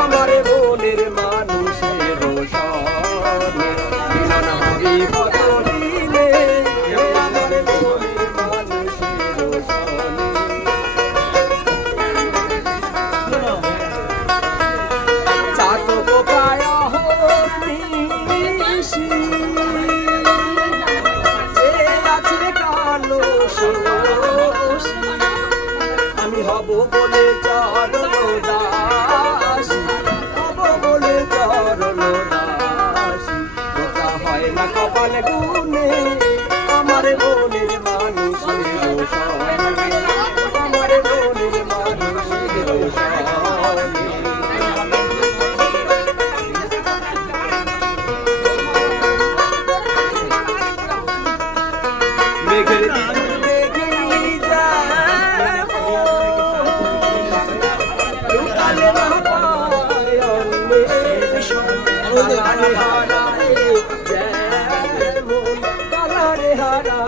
আমার মনের মানুষের সনে বিপদ দিলে আমার মনের মানুষের সনে চাতক পায়া হইছি যে আছে কালো শোষী আমি হব বলে চরণ দাসী হব বলে চরণ দাসী ওটা হয় না কপাল গুনে আমার মনের মানুষের সনে আমার মনের মানুষের সনে মেঘের দিন মেঘেই যায় লুকালে না পায় অন্বেষণ কালারে হারায় যেমন কালারে হারায়